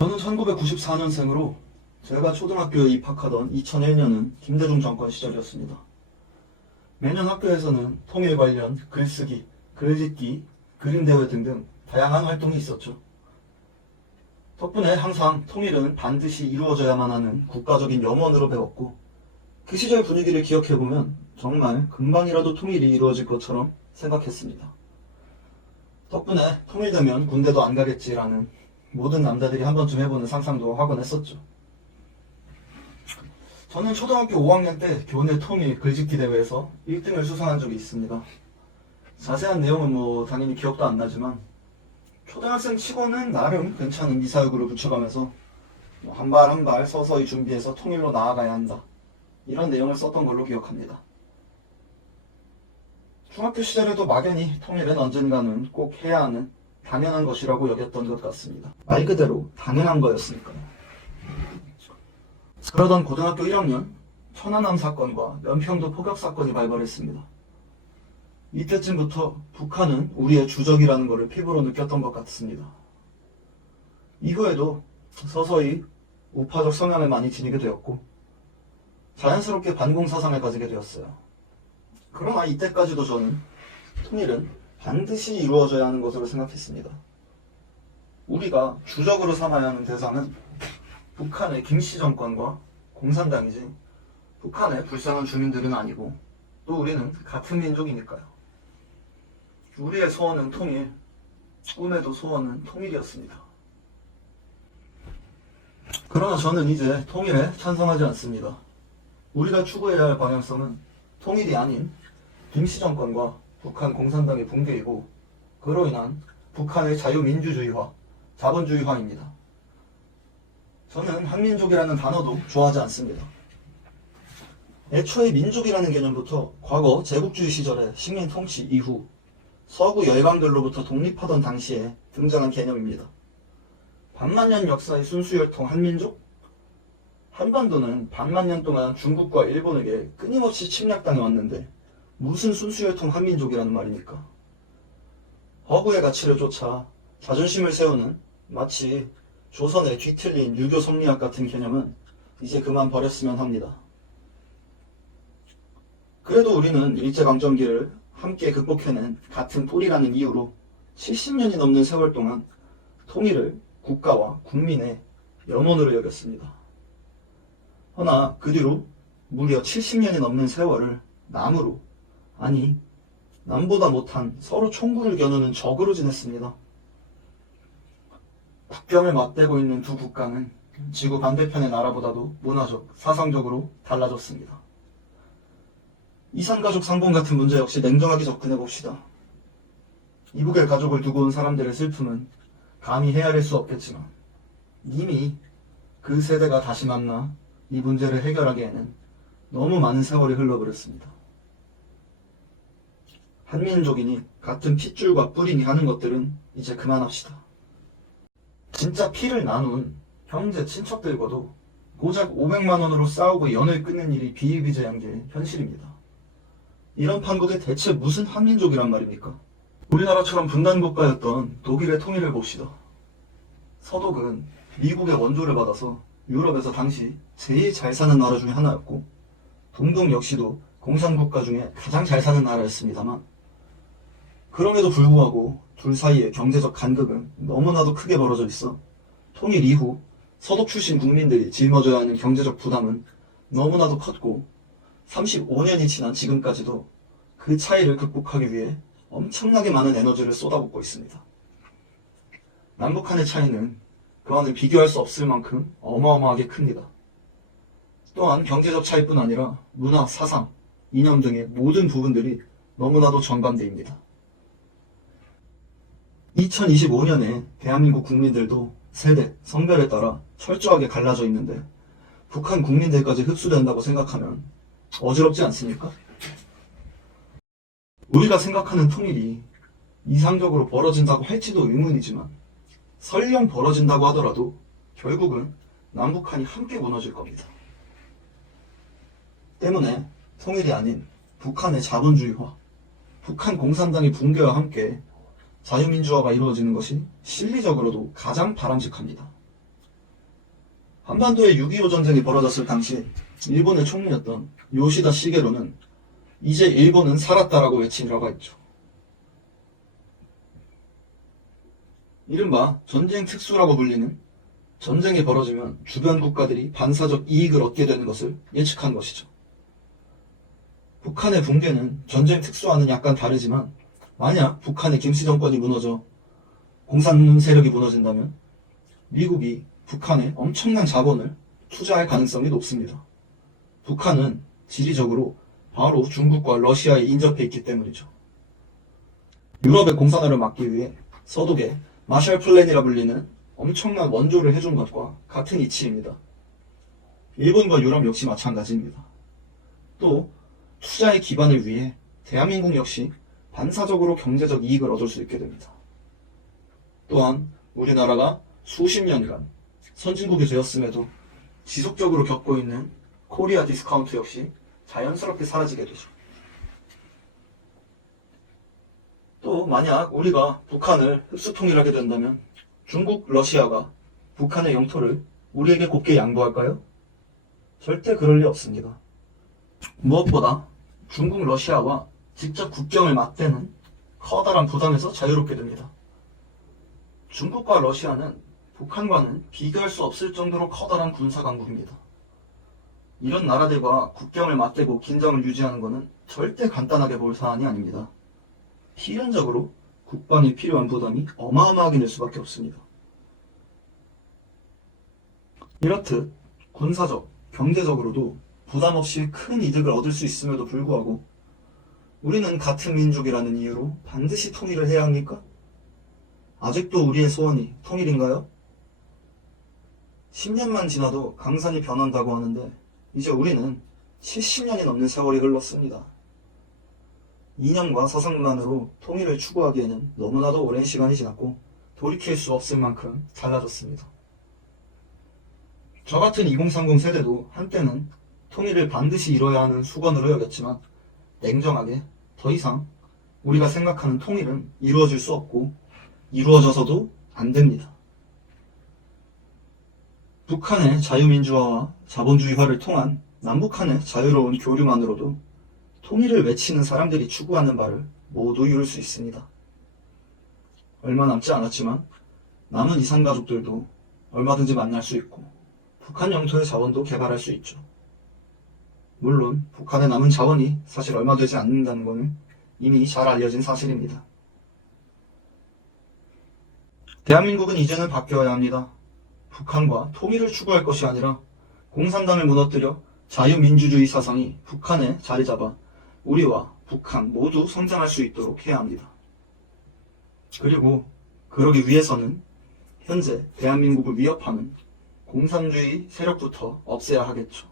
저는 1994년생으로 제가 초등학교에 입학하던 2001년은 김대중 정권 시절이었습니다. 매년 학교에서는 통일 관련 글쓰기, 글짓기, 그림대회 등등 다양한 활동이 있었죠. 덕분에 항상 통일은 반드시 이루어져야만 하는 국가적인 염원으로 배웠고, 그 시절 분위기를 기억해보면 정말 금방이라도 통일이 이루어질 것처럼 생각했습니다. 덕분에 통일되면 군대도 안 가겠지라는 모든 남자들이 한 번쯤 해보는 상상도 하곤 했었죠. 저는 초등학교 5학년 때 교내 통일 글짓기 대회에서 1등을 수상한 적이 있습니다. 자세한 내용은 당연히 기억도 안 나지만 초등학생 치고는 나름 괜찮은 미사역으로 붙여가면서 한 발 한 발 서서히 준비해서 통일로 나아가야 한다, 이런 내용을 썼던 걸로 기억합니다. 중학교 시절에도 막연히 통일은 언젠가는 꼭 해야 하는 당연한 것이라고 여겼던 것 같습니다. 말 그대로 당연한 거였으니까요. 그러던 고등학교 1학년 천안함 사건과 연평도 포격 사건이 발발했습니다. 이때쯤부터 북한은 우리의 주적이라는 것을 피부로 느꼈던 것 같습니다. 이후에도 서서히 우파적 성향을 많이 지니게 되었고 자연스럽게 반공 사상을 가지게 되었어요. 그러나 이때까지도 저는 통일은 반드시 이루어져야 하는 것으로 생각했습니다. 우리가 주적으로 삼아야 하는 대상은 북한의 김씨 정권과 공산당이지 북한의 불쌍한 주민들은 아니고, 또 우리는 같은 민족이니까요. 우리의 소원은 통일, 꿈에도 소원은 통일이었습니다. 그러나 저는 이제 통일에 찬성하지 않습니다. 우리가 추구해야 할 방향성은 통일이 아닌 김씨 정권과 북한 공산당의 붕괴이고, 그로 인한 북한의 자유민주주의화, 자본주의화입니다. 저는 한민족이라는 단어도 좋아하지 않습니다. 애초에 민족이라는 개념부터 과거 제국주의 시절의 식민 통치 이후 서구 열강들로부터 독립하던 당시에 등장한 개념입니다. 반만년 역사의 순수혈통 한민족? 한반도는 반만 년 동안 중국과 일본에게 끊임없이 침략당해 왔는데 무슨 순수혈통 한민족이라는 말입니까? 허구의 가치를 쫓아 자존심을 세우는 마치 조선의 뒤틀린 유교 성리학 같은 개념은 이제 그만 버렸으면 합니다. 그래도 우리는 일제강점기를 함께 극복해낸 같은 뿌리라는 이유로 70년이 넘는 세월 동안 통일을 국가와 국민의 염원으로 여겼습니다. 허나 그 뒤로 무려 70년이 넘는 세월을 남으로, 아니 남보다 못한 서로 총구를 겨누는 적으로 지냈습니다. 국경을 맞대고 있는 두 국가는 지구 반대편의 나라보다도 문화적, 사상적으로 달라졌습니다. 이산가족 상봉 같은 문제 역시 냉정하게 접근해봅시다. 이북의 가족을 두고 온 사람들의 슬픔은 감히 헤아릴 수 없겠지만 이미 그 세대가 다시 만나 이 문제를 해결하기에는 너무 많은 세월이 흘러버렸습니다. 한민족이니 같은 핏줄과 뿌리니 하는 것들은 이제 그만합시다. 진짜 피를 나눈 형제 친척들과도 고작 500만 원으로 싸우고 연을 끊는 일이 비일비재한 게 현실입니다. 이런 판국에 대체 무슨 한민족이란 말입니까? 우리나라처럼 분단국가였던 독일의 통일을 봅시다. 서독은 미국의 원조를 받아서 유럽에서 당시 제일 잘 사는 나라 중에 하나였고, 동독 역시도 공산국가 중에 가장 잘 사는 나라였습니다만, 그럼에도 불구하고 둘 사이의 경제적 간극은 너무나도 크게 벌어져 있어 통일 이후 서독 출신 국민들이 짊어져야 하는 경제적 부담은 너무나도 컸고, 35년이 지난 지금까지도 그 차이를 극복하기 위해 엄청나게 많은 에너지를 쏟아붓고 있습니다. 남북한의 차이는 그와는 비교할 수 없을 만큼 어마어마하게 큽니다. 또한 경제적 차이뿐 아니라 문화, 사상, 이념 등의 모든 부분들이 너무나도 정반대입니다. 2025년에 대한민국 국민들도 세대, 성별에 따라 철저하게 갈라져 있는데 북한 국민들까지 흡수된다고 생각하면 어지럽지 않습니까? 우리가 생각하는 통일이 이상적으로 벌어진다고 할지도 의문이지만, 설령 벌어진다고 하더라도 결국은 남북한이 함께 무너질 겁니다. 때문에 통일이 아닌 북한의 자본주의화, 북한 공산당의 붕괴와 함께 자유민주화가 이루어지는 것이 실리적으로도 가장 바람직합니다. 한반도에 6.25 전쟁이 벌어졌을 당시 일본의 총리였던 요시다 시게루는 이제 일본은 살았다라고 외친 일화가 있죠. 이른바 전쟁 특수라고 불리는 전쟁이 벌어지면 주변 국가들이 반사적 이익을 얻게 되는 것을 예측한 것이죠. 북한의 붕괴는 전쟁 특수와는 약간 다르지만 만약 북한의 김씨 정권이 무너져 공산 세력이 무너진다면 미국이 북한에 엄청난 자본을 투자할 가능성이 높습니다. 북한은 지리적으로 바로 중국과 러시아에 인접해 있기 때문이죠. 유럽의 공산화를 막기 위해 서독에 마샬 플랜이라 불리는 엄청난 원조를 해준 것과 같은 이치입니다. 일본과 유럽 역시 마찬가지입니다. 또 투자의 기반을 위해 대한민국 역시 반사적으로 경제적 이익을 얻을 수 있게 됩니다. 또한 우리나라가 수십 년간 선진국이 되었음에도 지속적으로 겪고 있는 코리아 디스카운트 역시 자연스럽게 사라지게 되죠. 또 만약 우리가 북한을 흡수 통일하게 된다면 중국, 러시아가 북한의 영토를 우리에게 곱게 양보할까요? 절대 그럴 리 없습니다. 무엇보다 중국, 러시아와 직접 국경을 맞대는 커다란 부담에서 자유롭게 됩니다. 중국과 러시아는 북한과는 비교할 수 없을 정도로 커다란 군사 강국입니다. 이런 나라들과 국경을 맞대고 긴장을 유지하는 것은 절대 간단하게 볼 사안이 아닙니다. 필연적으로 국방에 필요한 부담이 어마어마하게 될 수밖에 없습니다. 이렇듯 군사적, 경제적으로도 부담 없이 큰 이득을 얻을 수 있음에도 불구하고 우리는 같은 민족이라는 이유로 반드시 통일을 해야 합니까? 아직도 우리의 소원이 통일인가요? 10년만 지나도 강산이 변한다고 하는데 이제 우리는 70년이 넘는 세월이 흘렀습니다. 이념과 사상만으로 통일을 추구하기에는 너무나도 오랜 시간이 지났고 돌이킬 수 없을 만큼 달라졌습니다. 저 같은 2030 세대도 한때는 통일을 반드시 이뤄야 하는 수건으로 여겼지만 냉정하게 더 이상 우리가 생각하는 통일은 이루어질 수 없고 이루어져서도 안 됩니다. 북한의 자유민주화와 자본주의화를 통한 남북한의 자유로운 교류만으로도 통일을 외치는 사람들이 추구하는 바를 모두 이룰 수 있습니다. 얼마 남지 않았지만 남은 이산가족들도 얼마든지 만날 수 있고 북한 영토의 자원도 개발할 수 있죠. 물론 북한에 남은 자원이 사실 얼마 되지 않는다는 것은 이미 잘 알려진 사실입니다. 대한민국은 이제는 바뀌어야 합니다. 북한과 통일을 추구할 것이 아니라 공산당을 무너뜨려 자유민주주의 사상이 북한에 자리 잡아 우리와 북한 모두 성장할 수 있도록 해야 합니다. 그리고 그러기 위해서는 현재 대한민국을 위협하는 공산주의 세력부터 없애야 하겠죠.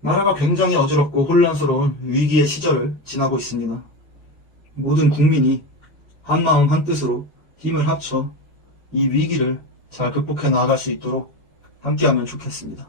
나라가 굉장히 어지럽고 혼란스러운 위기의 시절을 지나고 있습니다. 모든 국민이 한마음 한뜻으로 힘을 합쳐 이 위기를 잘 극복해 나아갈 수 있도록 함께하면 좋겠습니다.